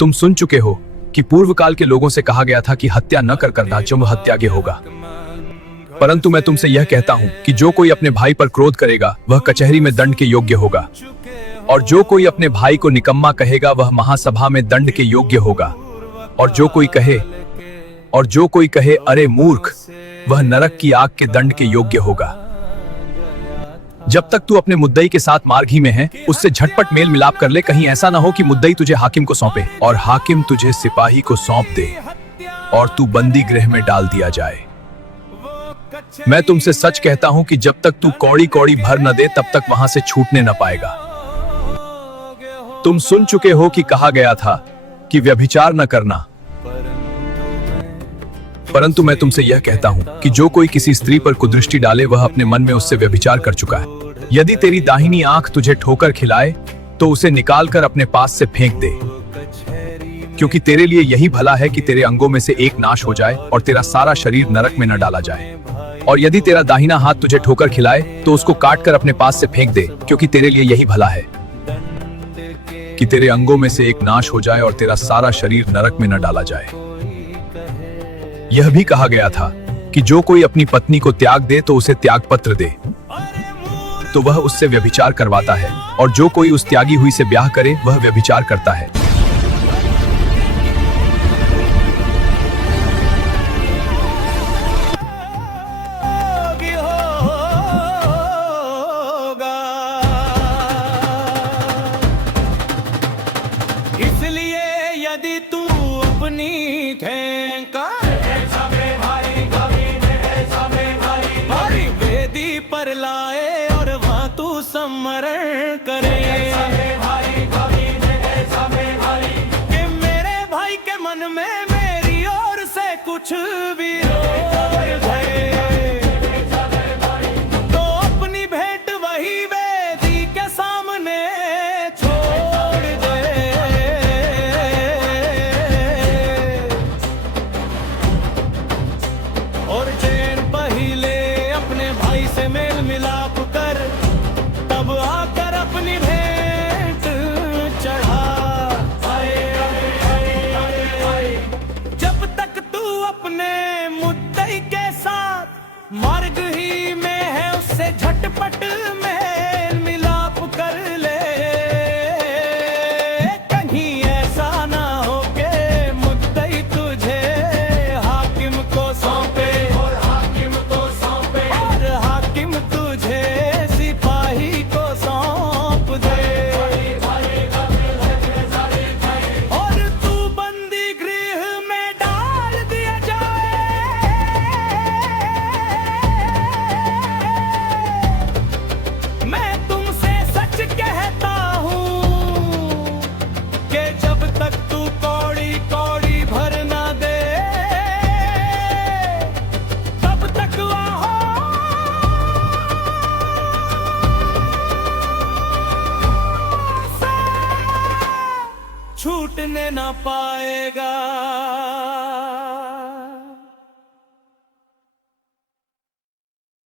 तुम सुन चुके हो कि पूर्व काल के लोगों से कहा गया था कि हत्या न कर राज्यम हत्यागे होगा। परंतु मैं तुमसे यह कहता हूं कि जो कोई अपने भाई पर क्रोध करेगा वह कचहरी में दंड के योग्य होगा, और जो कोई अपने भाई को निकम्मा कहेगा वह महासभा में दंड के योग्य होगा, और जो कोई कहे अरे मूर्ख, वह नरक की आग के दंड के योग्य होगा। जब तक तू अपने मुद्दई के साथ मार्ग ही में है, उससे झटपट मेल मिलाप कर ले, कहीं ऐसा ना हो कि मुद्दई तुझे हाकिम को सौंपे और हाकिम तुझे सिपाही को सौंप दे और तू बंदी गृह में डाल दिया जाए। मैं तुमसे सच कहता हूं कि जब तक तू कौड़ी कौड़ी भर न दे तब तक वहां से छूटने न पाएगा। तुम सुन चुके हो कि कहा गया था कि व्यभिचार न करना, परंतु मैं तुमसे यह कहता हूं कि जो कोई किसी स्त्री पर कुदृष्टि डाले वह अपने मन में उससे व्यभिचार कर चुका है। यदि तेरी दाहिनी आंख तुझे ठोकर खिलाए तो उसे निकालकर अपने पास से फेंक दे, क्योंकि तेरे लिए यही भला है कि तेरे अंगों में से एक नाश हो जाए और तेरा सारा शरीर नरक में न डाला जाए। और यदि तेरा दाहिना हाथ तुझे ठोकर खिलाए तो उसको काट कर अपने पास से फेंक दे, क्योंकि तेरे लिए यही भला है कि तेरे अंगों में से एक नाश हो जाए और तेरा सारा शरीर नरक में न डाला जाए। यह भी कहा गया था कि जो कोई अपनी पत्नी को त्याग दे तो उसे त्याग पत्र दे, तो वह उससे व्यभिचार करवाता है, और जो कोई उस त्यागी हुई से ब्याह करे वह व्यभिचार करता है। इसलिए यदि तू अपनी भारी वेदी पर लाए और वहां तू स्मरण करे कि मेरे भाई के मन में मेरी ओर से कुछ भी तो अपनी भेंट वही वेदी के सामने छोड़ दे। और चैन पहले अपने भाई से मेल मिलाप कर, तब आकर अपनी भेंट चढ़ा। जब तक तू अपने मुद्दई के साथ मार्ग ही में है उससे झटपट मेल मिलाप कर ले, कहीं ऐसा ना हो के मुद्दई तुझे हाकिम को सौंपे और हाकिम तुझे सिपाही को सौंप दे, और तू बंदी गृह में डाल दिया जाए। मैं तुमसे सच कहता हूँ कि जब तक तू कौड़ी कौड़ी भर ना दे तब तक वहाँ छूटने ना पाएगा।